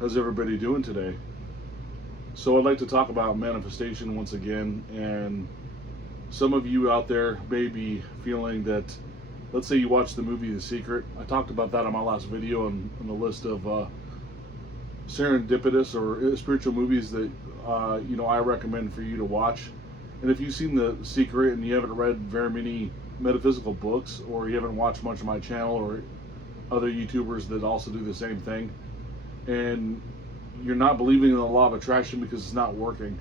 How's everybody doing today? So I'd like to talk about manifestation once again, and some of you out there may be feeling that, let's say you watch the movie The Secret. I talked about that on my last video on the list of serendipitous or spiritual movies that I recommend for you to watch. And if you've seen The Secret and you haven't read very many metaphysical books, or you haven't watched much of my channel or other YouTubers that also do the same thing, and you're not believing in the law of attraction because it's not working.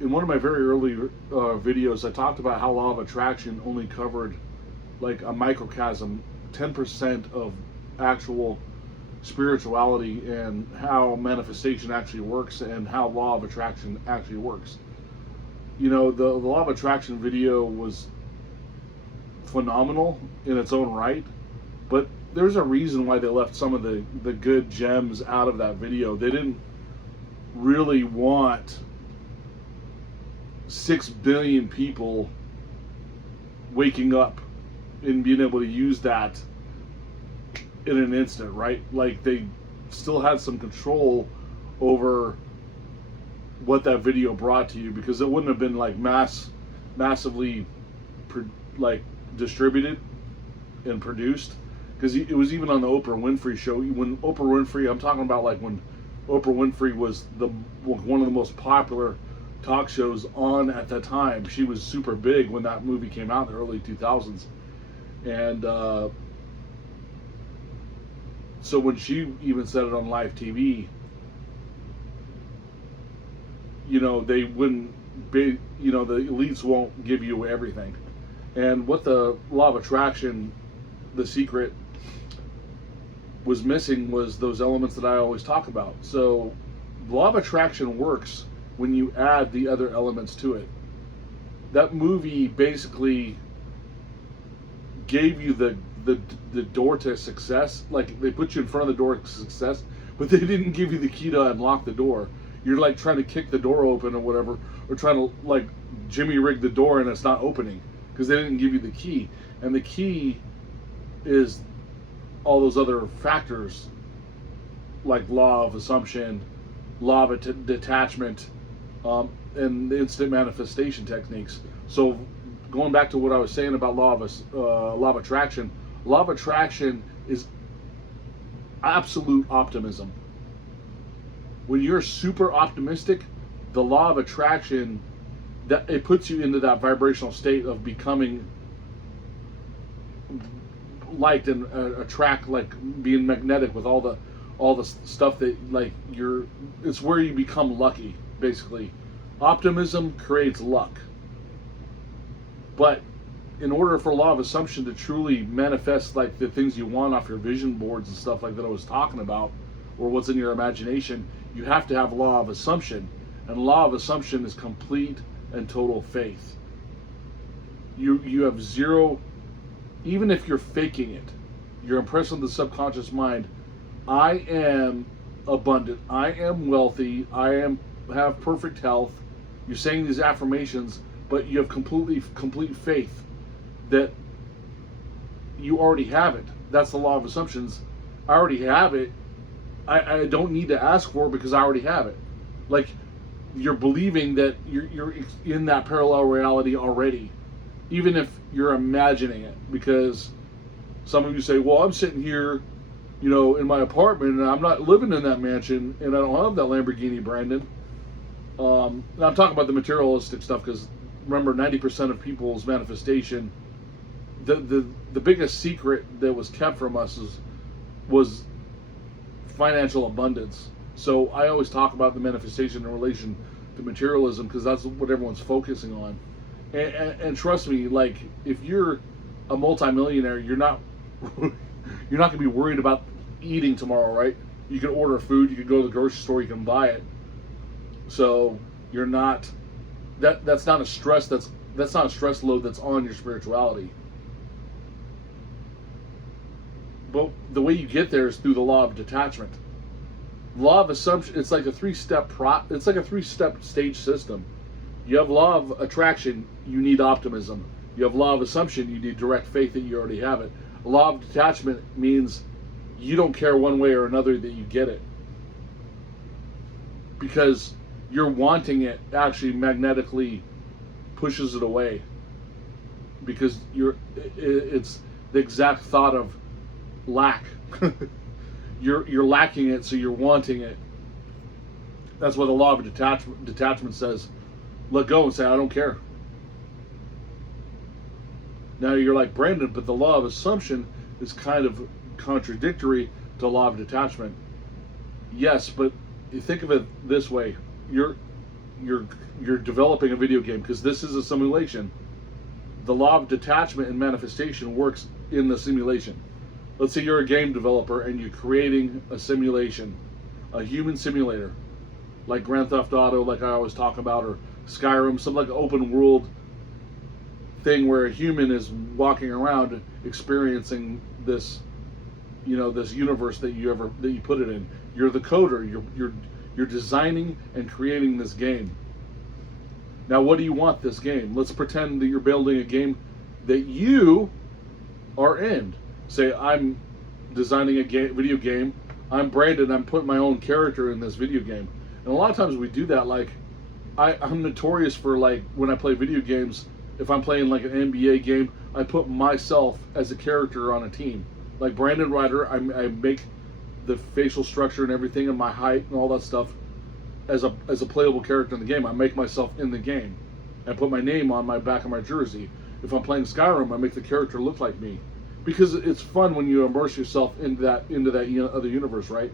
In one of my very early videos, I talked about how law of attraction only covered like a microcosm, 10% of actual spirituality, and how manifestation actually works and how law of attraction actually works. The law of attraction video was phenomenal in its own right, but there's a reason why they left some of the good gems out of that video. They didn't really want 6 billion people waking up and being able to use that in an instant, right? Like, they still had some control over what that video brought to you, because it wouldn't have been like massively distributed and produced, because it was even on the Oprah Winfrey show. When Oprah Winfrey, I'm talking about like when Oprah Winfrey was one of the most popular talk shows on at that time. She was super big when that movie came out in the early 2000s, and so when she even said it on live TV, they wouldn't be, the elites won't give you everything. And what the law of attraction, The Secret, was missing was those elements that I always talk about. So the law of attraction works when you add the other elements to it. That movie basically gave you the door to success. Like, they put you in front of the door to success, but they didn't give you the key to unlock the door. You're like trying to kick the door open or whatever, or trying to like jimmy rig the door and it's not opening because they didn't give you the key. And the key is all those other factors, like law of assumption, law of detachment, and instant manifestation techniques. So going back to what I was saying about law of attraction is absolute optimism. When you're super optimistic, the law of attraction, that it puts you into that vibrational state of becoming liked and attract, like being magnetic with all the stuff that, like, it's where you become lucky, basically. Optimism creates luck. But in order for law of assumption to truly manifest, like the things you want off your vision boards and stuff like that I was talking about, or what's in your imagination, you have to have law of assumption. And law of assumption is complete and total faith. You have zero, even if you're faking it, you're impressing the subconscious mind. I am abundant, I am wealthy, have perfect health. You're saying these affirmations, but you have complete faith that you already have it. That's the law of assumptions. I already have it. I don't need to ask for it because I already have it. Like, you're believing that you're in that parallel reality already, even if you're imagining it. Because some of you say, well, I'm sitting here, in my apartment, and I'm not living in that mansion, and I don't have that Lamborghini, Brandon. And I'm talking about the materialistic stuff, because remember, 90% of people's manifestation, the biggest secret that was kept from us was financial abundance. So I always talk about the manifestation in relation to materialism, because that's what everyone's focusing on. And trust me, like, if you're a multimillionaire, you're not you're not going to be worried about eating tomorrow, right? You can order food, you can go to the grocery store, you can buy it. So you're not, that's not a stress, that's not a stress load that's on your spirituality. But the way you get there is through the law of detachment. Law of assumption, it's like a three-step stage system. You have law of attraction, you need optimism. You have law of assumption, you need direct faith that you already have it. Law of detachment means you don't care one way or another that you get it, because you're wanting it actually magnetically pushes it away, because it's the exact thought of lack. You're lacking it, so you're wanting it. That's why the law of detachment says, let go and say, I don't care. Now you're like, Brandon, but the law of assumption is kind of contradictory to the law of detachment. Yes, but you think of it this way: you're developing a video game, because this is a simulation. The law of detachment and manifestation works in the simulation. Let's say you're a game developer and you're creating a simulation, a human simulator, like Grand Theft Auto, like I always talk about, or Skyrim, some like open world thing where a human is walking around experiencing this, this universe that you put it in. You're the coder. You're designing and creating this game. Now, what do you want this game? Let's pretend that you're building a game that you are in. Say, I'm designing a video game. I'm Brandon. I'm putting my own character in this video game. And a lot of times we do that. Like, I'm notorious for, like, when I play video games, if I'm playing like an NBA game, I put myself as a character on a team. Like Brandon Ryder, I make the facial structure and everything and my height and all that stuff as a playable character in the game. I make myself in the game. I put my name on my back of my jersey. If I'm playing Skyrim, I make the character look like me, because it's fun when you immerse yourself into that other universe, right?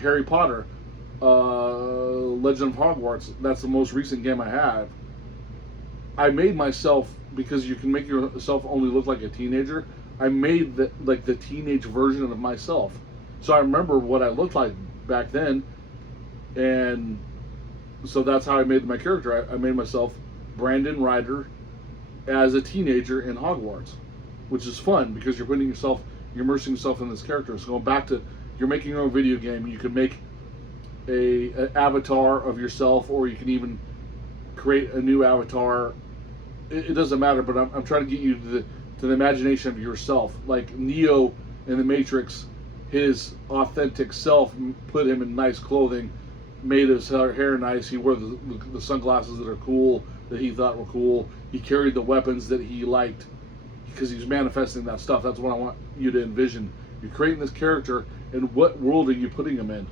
Harry Potter, Legend of Hogwarts. That's the most recent game I have. I made myself, because you can make yourself only look like a teenager. I made the teenage version of myself. So I remember what I looked like back then, and so that's how I made my character. I made myself Brandon Ryder as a teenager in Hogwarts, which is fun because you're immersing yourself in this character. So going back to, you're making your own video game. You can make an avatar of yourself, or you can even create a new avatar. It doesn't matter, but I'm trying to get you to the imagination of yourself. Like Neo in the Matrix, his authentic self put him in nice clothing, made his hair nice. He wore the sunglasses that are cool, that he thought were cool. He carried the weapons that he liked, because he was manifesting that stuff. That's what I want you to envision. You're creating this character, and what world are you putting him in?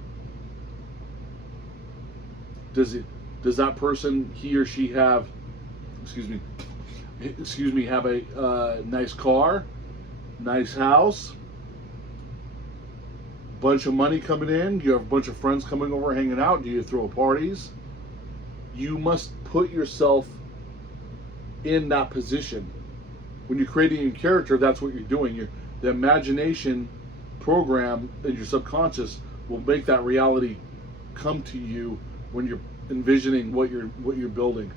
Does that person, he or she have, have a nice car, nice house, bunch of money coming in? Do you have a bunch of friends coming over, hanging out? Do you throw parties? You must put yourself in that position. When you're creating a character, that's what you're doing. The imagination program in your subconscious will make that reality come to you when you're envisioning what you're building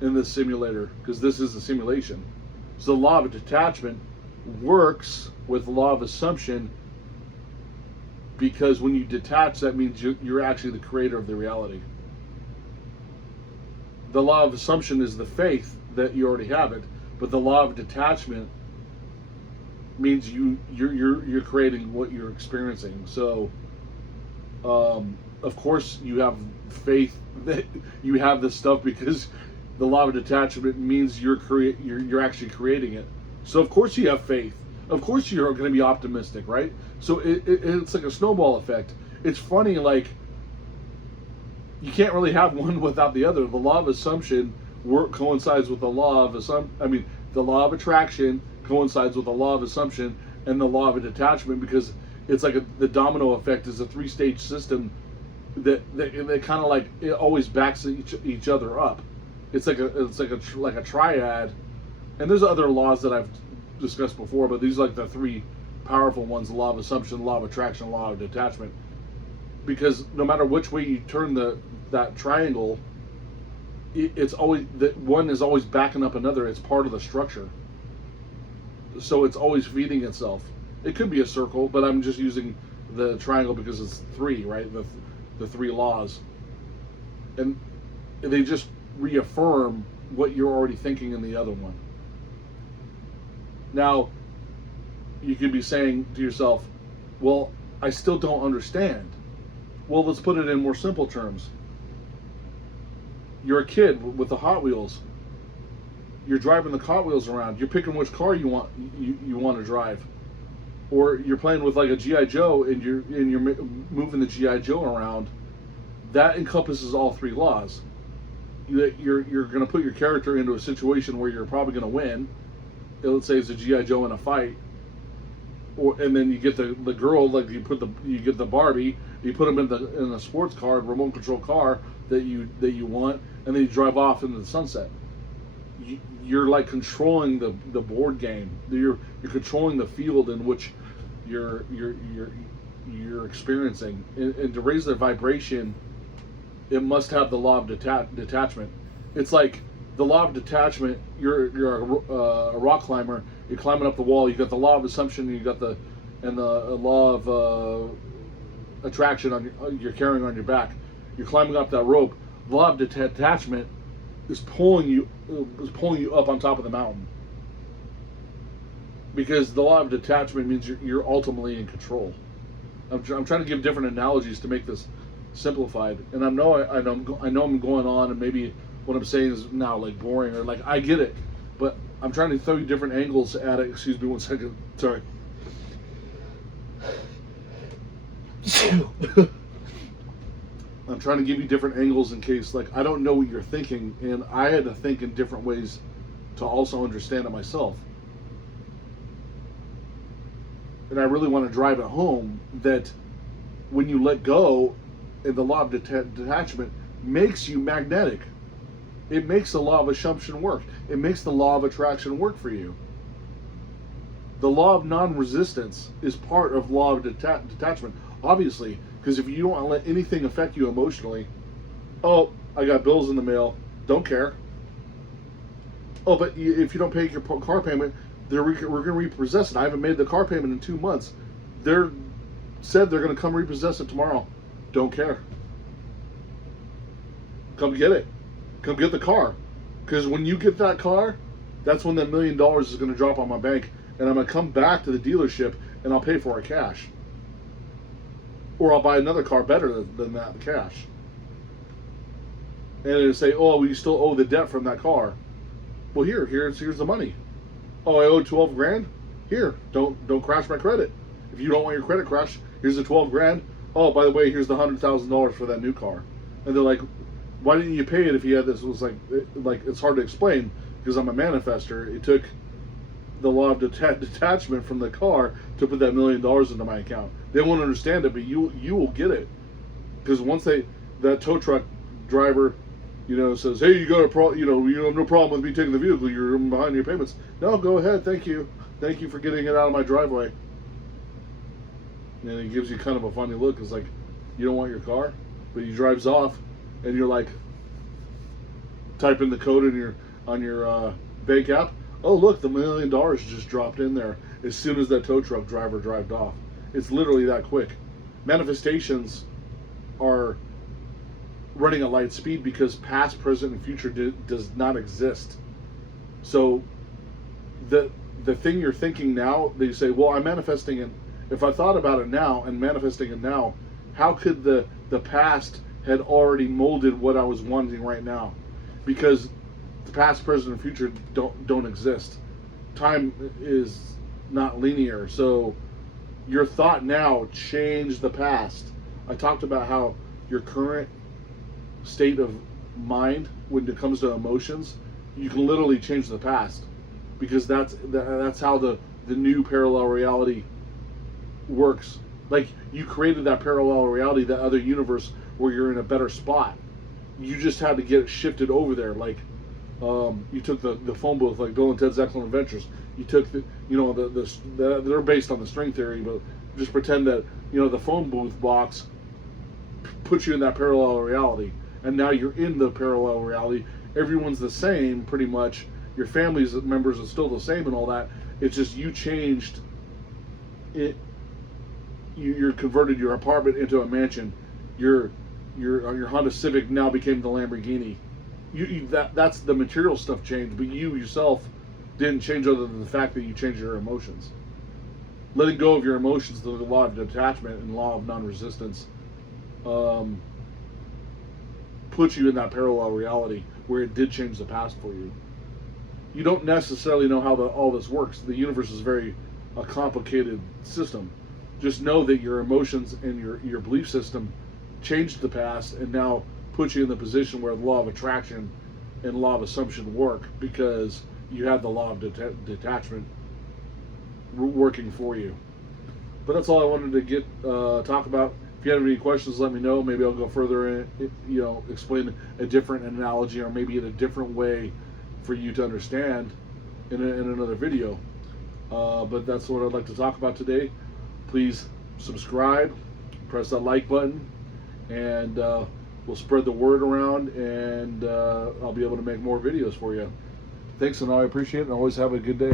in this simulator, because this is a simulation. So the law of detachment works with the law of assumption, because when you detach, that means you're actually the creator of the reality. The law of assumption is the faith that you already have it, but the law of detachment means you're creating what you're experiencing. So of course you have faith that you have this stuff, because the law of detachment means you're actually creating it. So of course you have faith. Of course you're going to be optimistic, right? So it's like a snowball effect. It's funny, like, you can't really have one without the other. The law of assumption coincides with the law of the law of attraction coincides with the law of assumption and the law of detachment, because it's like the domino effect is a 3-stage system that kind of like, it always backs each other up. It's like a triad, and there's other laws that I've discussed before, but these are like the 3 powerful ones: the law of assumption, the law of attraction, the law of detachment. Because no matter which way you turn that triangle, it's always, that one is always backing up another. It's part of the structure, so it's always feeding itself. It could be a circle, but I'm just using the triangle because it's 3, right? The 3 laws, and they just reaffirm what you're already thinking in the other one. Now, you could be saying to yourself, Well, I still don't understand. Well, let's put it in more simple terms. You're a kid with the Hot Wheels. You're driving the Hot Wheels around. You're picking which car you want to drive, or you're playing with like a GI Joe and you're moving the GI Joe around. That encompasses all three laws. You're going to put your character into a situation where you're probably going to win. Let's say it's a GI Joe in a fight, and then you get the girl, like you get the Barbie, you put them in a sports car, remote control car that you want, and then you drive off into the sunset. You're like controlling the board game. You're controlling the field in which you're experiencing, and to raise the vibration, it must have the law of detachment. It's like the law of detachment. You're a rock climber. You're climbing up the wall. You got the law of assumption. You got the law of attraction you're carrying on your back. You're climbing up that rope. The law of detachment is pulling you up on top of the mountain, because the law of detachment means you're ultimately in control. I'm trying to give different analogies to make this simplified, and I know I'm going on, and maybe what I'm saying is now like boring, or like I get it, but I'm trying to throw you different angles at it. Excuse me one second. Sorry. I'm trying to give you different angles in case, like, I don't know what you're thinking, and I had to think in different ways to also understand it myself. And I really want to drive it home that when you let go, and the law of detachment makes you magnetic. It makes the law of assumption work. It makes the law of attraction work for you. The law of non-resistance is part of law of detachment, obviously, because if you don't let anything affect you emotionally, oh, I got bills in the mail, don't care. Oh, but if you don't pay your car payment, we're going to repossess it. I haven't made the car payment in 2 months. They're going to come repossess it tomorrow. Don't care. Come get it. Come get the car. Because when you get that car, that's when that $1 million is going to drop on my bank, and I'm going to come back to the dealership and I'll pay for it cash. Or I'll buy another car better than that cash. And it'll say, oh, well, you still owe the debt from that car. Well, here's the money. Oh, I owe 12 grand? Here, don't crash my credit. If you don't want your credit crashed, here's the 12 grand. Oh, by the way, here's the $100,000 for that new car. And they're like, why didn't you pay it if you had this? It was like it's hard to explain because I'm a manifester. It took the law of detachment from the car to put that $1 million into my account. They won't understand it, but you will get it, because once that tow truck driver, says, hey, you have no problem with me taking the vehicle. You're behind your payments. No, go ahead. Thank you for getting it out of my driveway. And he gives you kind of a funny look. It's like, you don't want your car, but he drives off, and you're like, typing the code on your bank app. Oh, look, the $1 million just dropped in there as soon as that tow truck driver drove off. It's literally that quick. Manifestations are running at light speed because past, present, and future does not exist. So the thing you're thinking now, that you say, well, I'm manifesting it. If I thought about it now and manifesting it now, how could the past had already molded what I was wanting right now? Because the past, present, and future don't exist. Time is not linear. So your thought now changed the past. I talked about how your current state of mind, when it comes to emotions, you can literally change the past, because that's how the new parallel reality works. Like, you created that parallel reality, that other universe where you're in a better spot. You just had to get it shifted over there. Like, you took the phone booth, like Bill and Ted's Excellent Adventures. You took they're based on the string theory, but just pretend that the phone booth box puts you in that parallel reality, and now you're in the parallel reality. Everyone's the same, pretty much. Your family's members are still the same and all that. It's just you changed it. You're converted your apartment into a mansion. Your Honda Civic now became the Lamborghini. That's the material stuff changed, but you yourself didn't change, other than the fact that you changed your emotions. letting go of your emotions, the law of detachment and law of non-resistance, um, puts you in that parallel reality where it did change the past for you. You don't necessarily know how all this works. The universe is very a complicated system. Just know that your emotions and your belief system changed the past and now put you in the position where the law of attraction and law of assumption work, because you have the law of detachment working for you. But that's all I wanted to get talk about. If you have any questions, let me know. Maybe I'll go further in, explain a different analogy, or maybe in a different way for you to understand in another video. But that's what I'd like to talk about today. Please subscribe, press that like button, and we'll spread the word around, and I'll be able to make more videos for you. Thanks, and I appreciate it, and always have a good day.